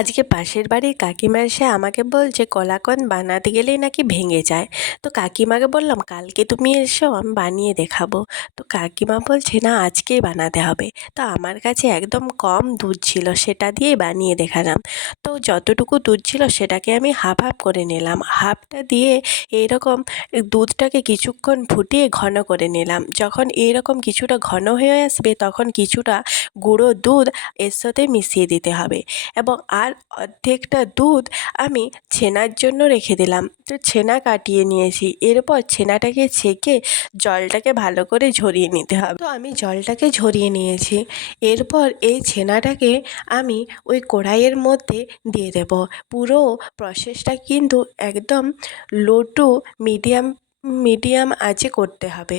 আজকে পাশের বাড়ির কাকিমা এসে আমাকে বলছে কলাকন্দ বানাতে গেলেই নাকি ভেঙে যায়। তো কাকিমাকে বললাম কালকে তুমি এসো, আমি বানিয়ে দেখাবো। তো কাকিমা বলছে না, আজকেই বানাতে হবে। তো আমার কাছে একদম কম দুধ ছিল, সেটা দিয়েই বানিয়ে দেখালাম। তো যতটুকু দুধ ছিল সেটাকে আমি হাফ হাফ করে নিলাম। হাফটা দিয়ে এইরকম দুধটাকে কিছুক্ষণ ফুটিয়ে ঘন করে নিলাম। যখন এইরকম কিছুটা ঘন হয়ে আসবে তখন কিছুটা গুঁড়ো দুধ এর সাথে মিশিয়ে দিতে হবে, এবং আর অর্ধেকটা দুধ আমি ছেনার জন্য রেখে দিলাম। তো ছেনা কাটিয়ে নিয়েছি। এরপর ছেনাটাকে ছেঁকে জলটাকে ভালো করে ঝরিয়ে নিতে হবে। তো আমি জলটাকে ঝরিয়ে নিয়েছি। এরপর এই ছেনাটাকে আমি ওই কড়াইয়ের মধ্যে দিয়ে দেব। পুরো প্রসেসটা কিন্তু একদম লো টু মিডিয়াম আঁচে করতে হবে।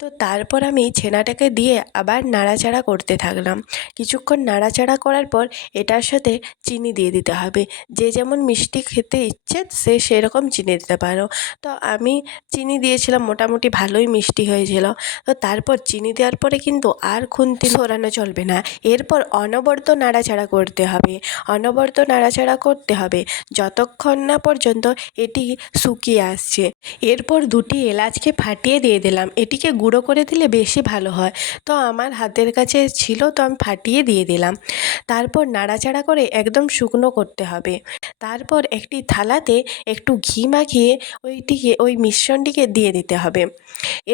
তো তারপর আমি ছেনাটাকে দিয়ে আবার নাড়াচাড়া করতে থাকলাম। কিছুক্ষণ নাড়াচাড়া করার পর এটার সাথে চিনি দিয়ে দিতে হবে। যে যেমন মিষ্টি খেতে ইচ্ছে সে সেরকম চিনি দিতে পারো। তো আমি চিনি দিয়েছিলাম, মোটামুটি ভালোই মিষ্টি হয়েছিল। তো তারপর চিনি দেওয়ার পরে কিন্তু আর খুন্তি সরানো চলবে না। এরপর অনবরত নাড়াচাড়া করতে হবে, অনবরত নাড়াচাড়া করতে হবে যতক্ষণ না পর্যন্ত এটি শুকিয়ে আসছে। এরপর দুটি এলাচকে ফাটিয়ে দিয়ে দিলাম। এটিকে গুঁড়ো করে দিলে বেশি ভালো হয়। তো আমার হাতের কাছে ছিল, তো আমি ফাটিয়ে দিয়ে দিলাম। তারপর নাড়াচাড়া করে একদম শুকনো করতে হবে। তারপর একটি থালাতে একটু ঘি মাখিয়ে ওই মিশ্রণটিকে দিয়ে দিতে হবে।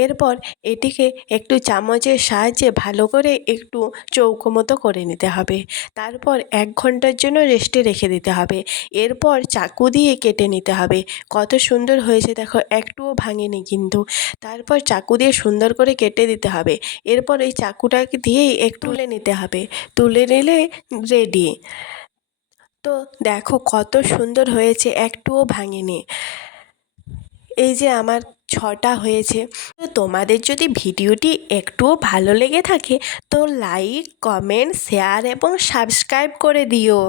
এরপর এটিকে একটু চামচের সাহায্যে ভালো করে একটু চৌকো মতো করে নিতে হবে। তারপর 1 ঘন্টার জন্য রেস্টে রেখে দিতে হবে। এরপর চাকু দিয়ে কেটে নিতে হবে। কত সুন্দর হয়েছে দেখো, একটুও ভাঙেনি কিন্তু। তারপর চাকু দিয়ে সুন্দর করে কেটে দিতে হবে। এরপর এই চাকুটাকে দিয়েই একটু তুলে নিতে হবে। তুলে নিলে রেডি। তো দেখো কত সুন্দর হয়েছে, একটুও ভাঙেনি। এই যে আমার 6টা হয়েছে। তো তোমাদের যদি ভিডিওটি একটুও ভালো লেগে থাকে তো লাইক, কমেন্ট, শেয়ার এবং সাবস্ক্রাইব করে দিও।